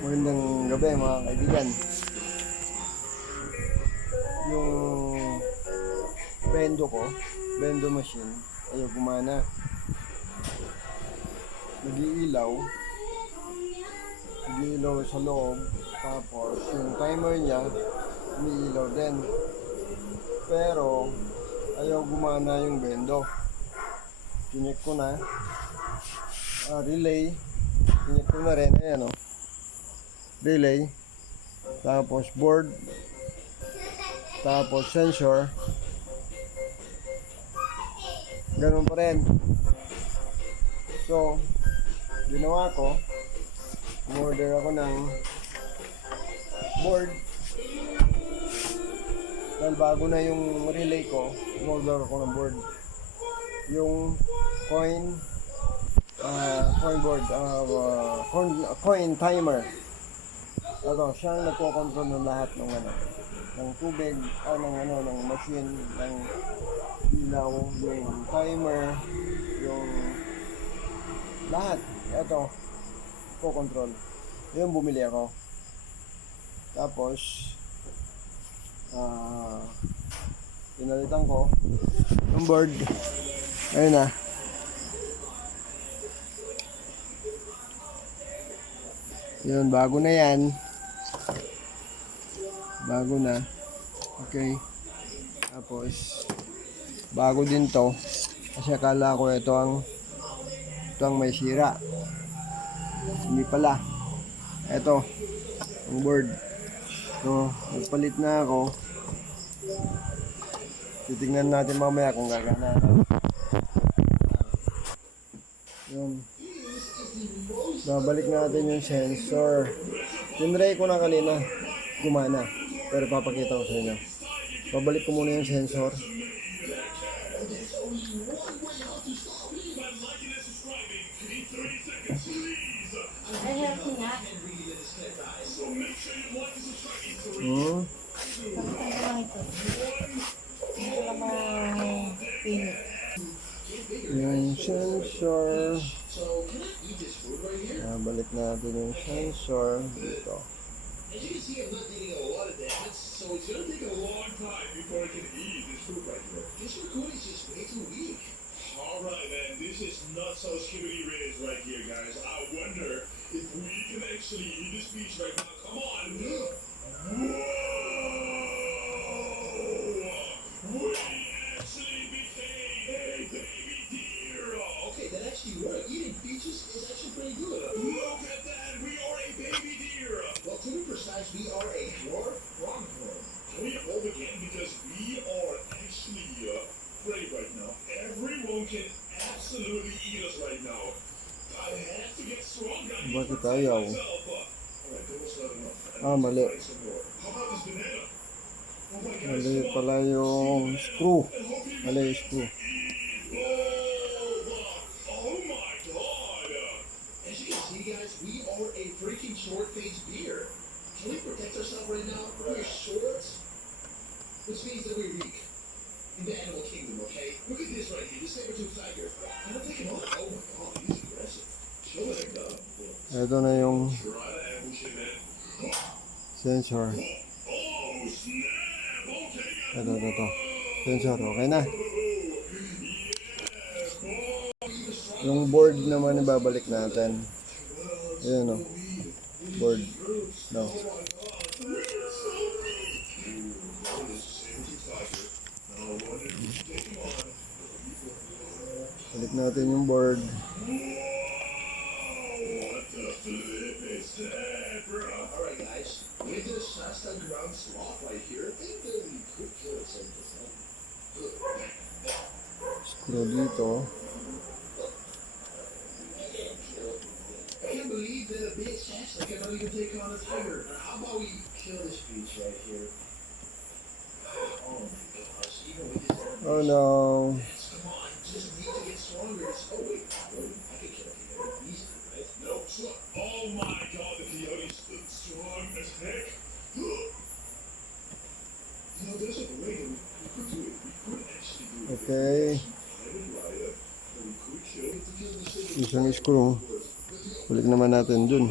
Magandang gabi mga kaibigan. Yung bendo machine, ayaw gumana. Nag-iilaw sa loob. Tapos yung timer niya, umiilaw din. Pero ayaw gumana yung bendo. Chinek ko na. Relay. Chinek ko na rin. Ayan o. Relay. Tapos board. Tapos sensor. Ganun pa rin. So, ginawa ko, umorder ako ng board. Dahil bago na yung relay ko, umorder ako ng board. Yung coin board, coin timer. Ito, siyang nagko-control ng lahat ng tubig, ng machine, ng ilaw, yung timer, yung lahat. Ito, co-control. Yung bumili ako. Tapos, pinalitan ko yung board. Ayun na. Yun, bago na yan. Bago na. Okay. Tapos, bago din to. Kasi akala ko ito ang may sira. Hindi pala. Ito, ang board. So, nagpalit na ako. Titingnan natin mamaya kung gagana. Yun. Babalik natin yung sensor. Tinry ko na kanina. Gumana. Pero papakita ko sa inyo. Babalik ko muna yung sensor. Yung sensor. Balik natin yung sensor dito. As you can see, I'm not taking a lot of dance, so it's gonna take a long time before I can eat this food right here. This recording is just way too weak. Alright man, this is not so skibbity riz right here, guys. I wonder if we can actually eat this piece right now. Come on! Whoa! We actually became a baby deer! Okay, that actually worked. Eating peaches is actually pretty good. Look at that! We are a baby deer! Well, to be precise, we are a dwarf pronghorn. Can we hold again? Because we are actually afraid right now. Everyone can absolutely eat us right now. I have to get stronger. Bakit ayaw? Alright, that was not enough. Mali. How about this banana? Oh my God, Mali pala yung screw. Mali yung screw. Oh my God! As you can see, guys, we are a freaking short-faced deer. Can we protect ourselves right now? We're short, which means that we're weak in the animal kingdom. Okay, look at this right here, this saber-tooth tiger. I don't take him on. Oh my God, he's aggressive. Show us like that. Ito na yung Try to ambush him, man. sensor. Oh snap! Okay, Ito. Sensor, okay na. Yung board naman ibabalik natin. Ayan o. Board. No. Balik natin yung board. What the flip is that, bro? Alright, guys. We did a Shasta ground sloth right here. I think that we could kill it 7%. Screw dito. I can't believe that a big Shasta cannot even take on a tiger. How about we kill this beast right here? Oh my gosh, even with this. Oh no. Come on, just need to get stronger. Oh wait, I can kill a coyote easily, right? No, oh my God, the coyote's strong as heck. You know, there's a way that we could do it. We could actually do it. Okay. Isang screw. Balik naman natin dun.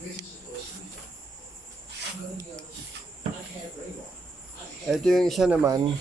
This is supposed to be fun. I'm gonna be honest. I had radar. Ito yung isa naman,